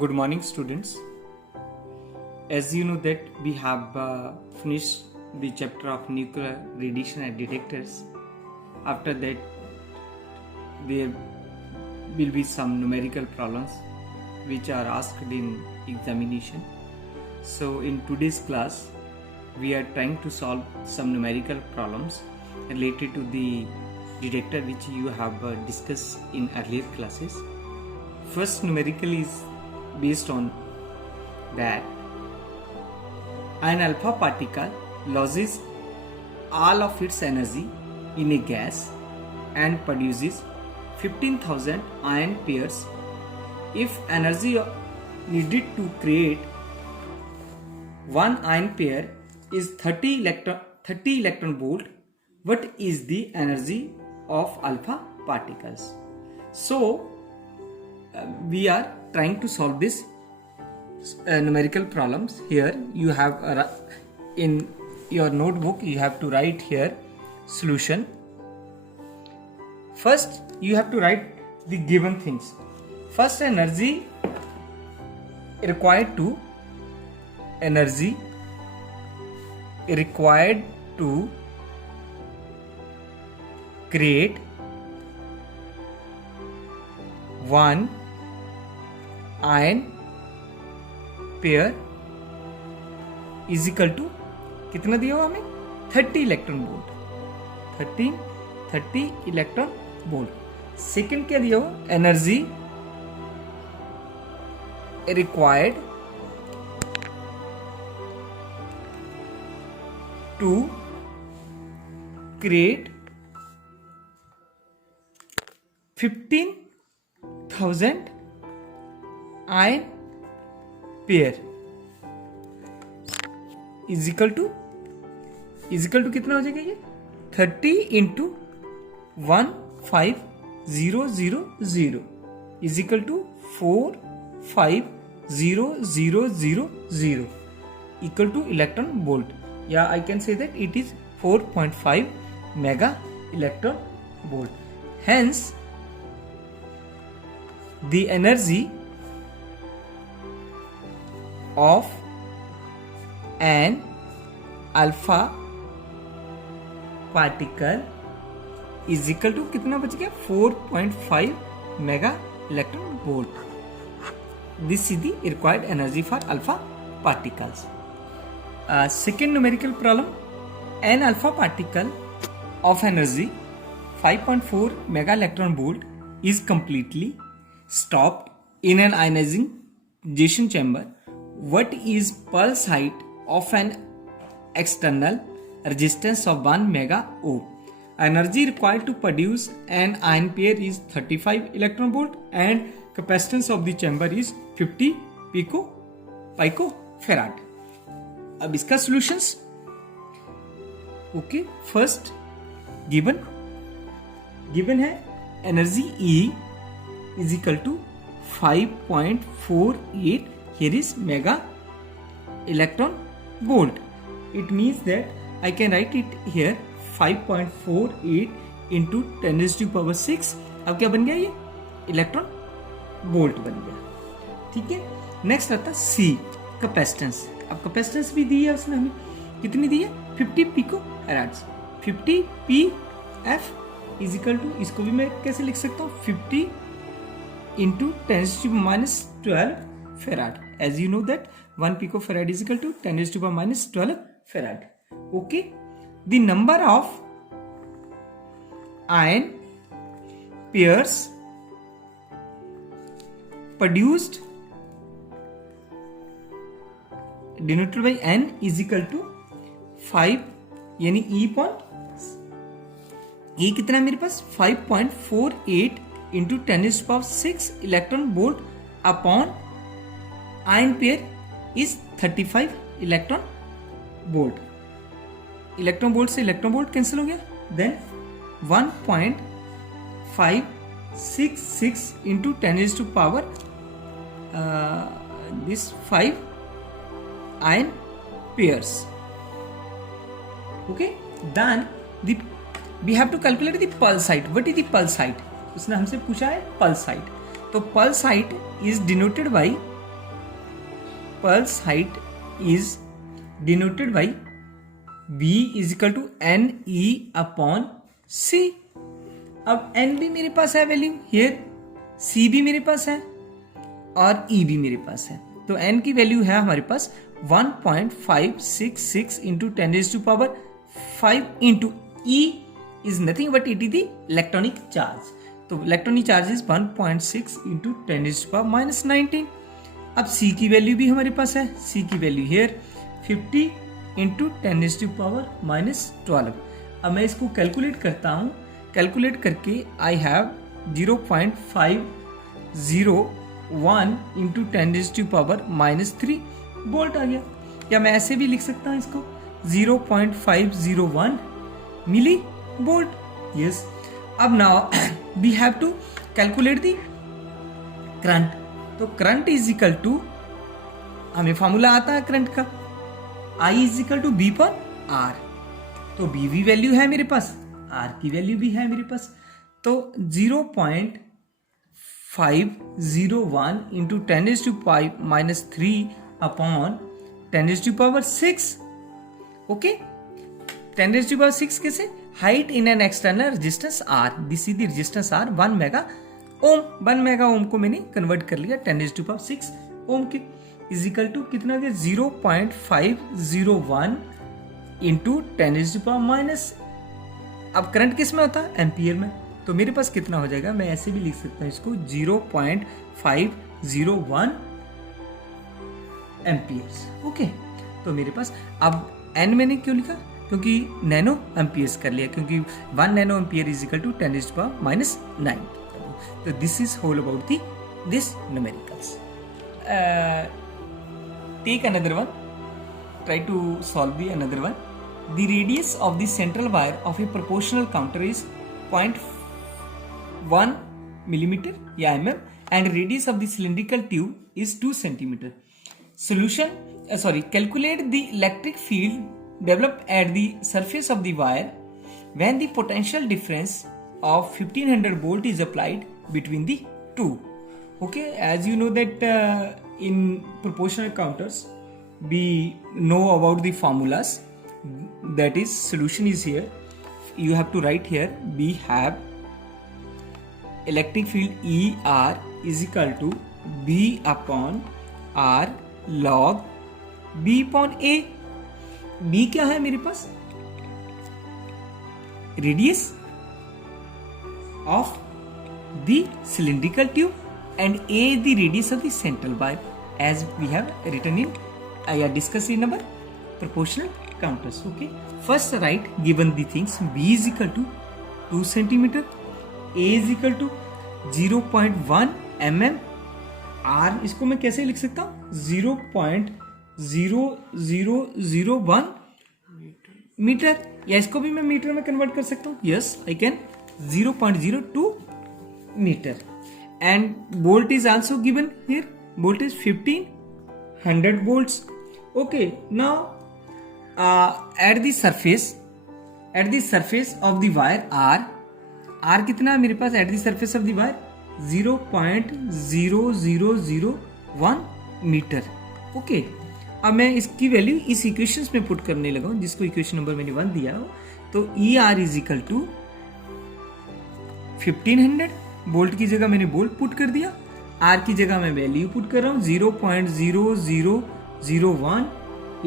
Good morning, students. As you know that we have finished the chapter of nuclear radiation and detectors. After that, there will be some numerical problems which are asked in examination. So in today's class, we are trying to solve some numerical problems related to the detector which you have discussed in earlier classes. First numerical is based on that an alpha particle loses all of its energy in a gas and produces 15,000 ion pairs. If energy needed to create one ion pair is 30 electron volt, what is the energy of alpha particles? So we are trying to solve this numerical problems. Here you have in your notebook you have to write here solution. First you have to write the given things. First, energy required to create one ion pair is equal to कितना दिया हुआ हमें 30 electron volt 30 electron volt. Second क्या दिया हुआ energy required to create 15,000 ion pair is equal to कितना हो जाएगा ये 30 into 15,000 is equal to 450,000 equal to electron volt. Yeah, I can say that it is 4.5 mega electron volt. Hence the energy of an alpha particle is equal to कितना बच गया 4.5 mega electron volt. This is the required energy for alpha particles. Second numerical problem, an alpha particle of energy 5.4 mega electron volt is completely stopped in an ionization chamber. What is pulse height of an external resistance of 1 mega ohm? Energy required to produce an ion pair is 35 electron volt and capacitance of the chamber is 50 picofarad. अब इसका solutions. Okay, first given है energy E is equal to 5.48. Here is mega electron volt. It means that I can write it here 5.48 into 10 raised to power 6. अब क्या बन गया ये electron volt बन गया. ठीक है, नेक्स्ट आता C कैपेसिटेंस. अब कैपेसिटेंस भी दी है उसने हमें, कितनी दी है 50 picofarads. 50 pf is equal to, इसको भी मैं कैसे लिख सकता हूँ 50 into 10 raised to minus 12 farad. As you know that 1 picofarad is equal to 10 raised to minus 12 farad. Okay, the number of ion pairs produced denoted by n is equal to 5, यानी E कितना है मेरे पास 5.48 into 10 raised to power 6 electron volt upon ion pair is 35 electron volt. Electron volt से electron volt cancel हो गया. Then 1.566 into 10 raised to power this 5 ion pairs. Okay, then we have to calculate the pulse height. What is the pulse height? उसने हमसे पूछा है pulse height. तो pulse height is denoted by pulse height is denoted by B is equal to NE upon C. अब N भी मेरे पास है value here, C भी मेरे पास है और E भी मेरे पास है. तो N की वैल्यू है हमारे पास 1.566 into 10⁵ into E is nothing but it is the electronic charge. तो इलेक्ट्रॉनिक चार्ज इज 1.6 इंटू 10⁻19. अब C की वैल्यू भी हमारे पास है. C की वैल्यू हियर 50 इंटू 10⁻12. अब मैं इसको कैलकुलेट करता हूँ. कैलकुलेट करके आई हैव 0.501 इंटू 10⁻³ वोल्ट आ गया. या मैं ऐसे भी लिख सकता हूँ इसको 0.501 मिली वोल्ट. यस. अब now we have to calculate the current. तो करंट इज इक्वल टू, हमें फॉर्मूला आता है करंट का, I is equal to B पर आर. तो बी भी वैल्यू है मेरे पास, आर की वैल्यू भी है मेरे पास. तो 0.501 इंटू 10⁻³ अपॉन 10⁻6. ओके, 10⁻6 कैसे? Height in an external resistance R. This is the resistance R 1 mega ohm. 1 mega ohm को मैंने कन्वर्ट कर लिया 10⁻6 ओम के. इज इक्वल टू कितना हो गया? 0.501 इंटू 10⁻⁻. अब करंट किस में होता है? एम्पियर में. तो मेरे पास कितना हो जाएगा? मैं ऐसे भी लिख सकता हूँ इसको 0.501 एम्पियर्स. ओके, तो मेरे पास अब एन मैंने क्यों लिखा? क्योंकि नैनो एम्पियर्स कर लिया, क्योंकि 1 nano ampere is equal to 10⁻⁹. तो this is whole about this numericals. Take another one. Try to solve the another one. The radius of the central wire of a proportional counter is 0.1 millimeter या mm, and radius of the cylindrical tube is 2 centimeter. Solution. Calculate the electric field developed at the surface of the wire when the potential difference of 1500 volt is applied between the two. Okay, as you know that in proportional counters we know about the formulas. That is, solution is here. You have to write here. We have electric field ER is equal to B upon R log B upon A. B क्या है मेरे पास? Radius of the cylindrical tube and A is the radius of the central wire, as we have written in discussed in our proportional counters. Okay, first write given the things. B is equal to 2 centimeter, A is equal to 0.1 mm, R इसको मैं कैसे लिख सकता हूँ? 0.0001 metre, या इसको भी मैं मीटर में कन्वर्ट कर सकता हूँ. Yes, I can. 0.02 metre. And volt is also given here. Volt is 1500 volts. Okay, now at the surface of the wire R कितना है मेरे पास? At the surface of the wire 0.0001 metre. Okay, अब मैं इसकी वैल्यू इस equations में put करने लगा हूं, जिसको इक्वेशन नंबर मैंने 1 दिया हो. तो ER is equal to 1500 volt की जगह मैंने वोल्ट पुट कर दिया. आर की जगह मैं वैल्यू पुट कर रहा हूँ 0.0001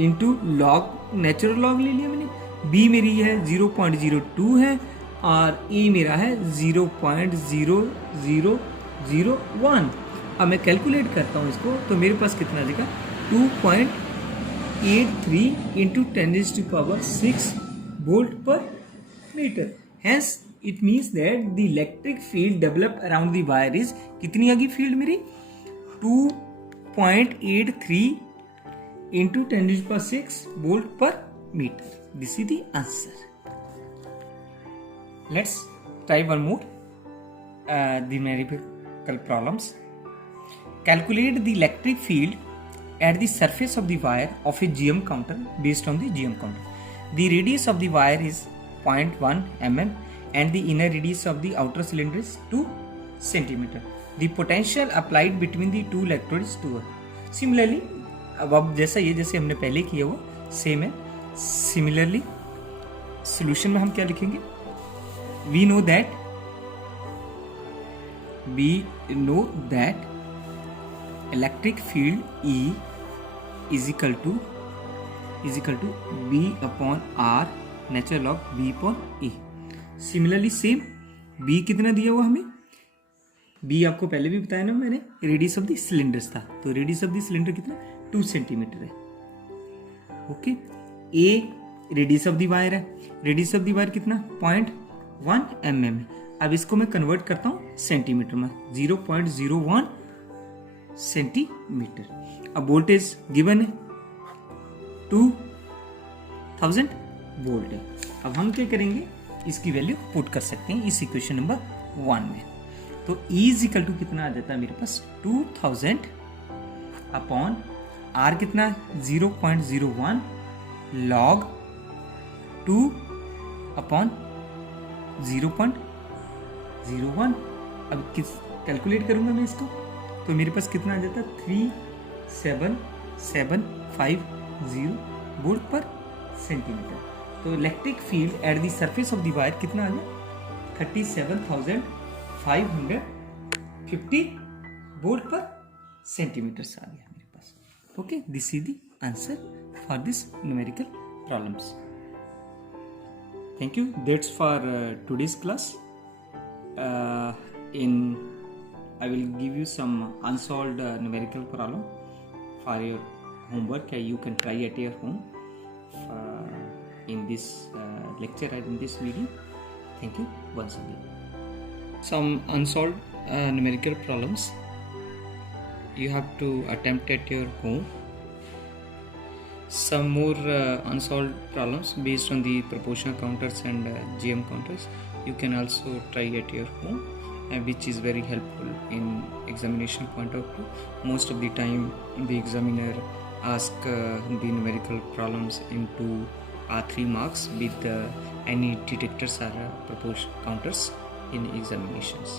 इंटू लॉग, नेचुरल लॉग ले लिया मैंने. बी मेरी है 0.02 है और ए मेरा है 0.0001. अब मैं कैलकुलेट करता हूँ इसको, तो मेरे पास कितना देगा? 2.83 into 10⁻6 volt per metre. Hence it means that the electric field developed around the wire is, कितनी आ गई फील्ड मेरी? 2.83 into 10⁻6 volt per meter. This is the answer. Let's try one more the numerical problems. Calculate the electric field at the surface of the wire of a GM counter based on the GM counter. The radius of the wire is 0.1 mm and the inner radius of the outer cylinder is 2 centimeter. The potential applied between the two electrodes is 2. Similarly, अब जैसा ये जैसे हमने पहले किया वो same है. Similarly solution में हम क्या लिखेंगे? We know that electric field E is equal to B upon R natural of B upon E. Similarly same B कितना दिया हुआ हमें? B आपको पहले भी बताया ना मैंने, रेडियस ऑफ द सिलेंडर्स था. तो रेडियस ऑफ द सिलेंडर कितना? 2 सेंटीमीटर है. Okay. A radius of the wire है. रेडियस ऑफ द वायर कितना? 0.1 mm. अब इसको मैं कन्वर्ट करता हूँ सेंटीमीटर में, 0.01 सेंटीमीटर. अब वोल्टेज गिवन है 2000 वोल्ट है. अब हम क्या करेंगे? इसकी वैल्यू पुट कर सकते हैं इस इक्वेशन नंबर 1 में. तो E इज इक्वल टू कितना आ जाता है मेरे पास? 2000 अपॉन R कितना? 0.01 log 2 अपॉन 0.01. अब किस कैलकुलेट करूंगा मैं इसको, तो मेरे पास कितना आ जाता है? 37750 वोल्ट पर सेंटीमीटर. तो electric field at the surface of the wire कितना आ गया? 37,550 वोल्ट पर सेंटीमीटर से आ गया मेरे पास. Okay, this is the answer for this numerical problems. Thank you. That's for today's class. I will give you some unsolved numerical problem for your homework. You can try at your home in this lecture and in this video. Thank you once again. Some unsolved numerical problems you have to attempt at your home. Some more unsolved problems based on the proportional counters and GM counters you can also try at your home, which is very helpful in examination point of view. Most of the time the examiner ask the numerical problems into 3 marks with any detectors or proportional counters in examinations.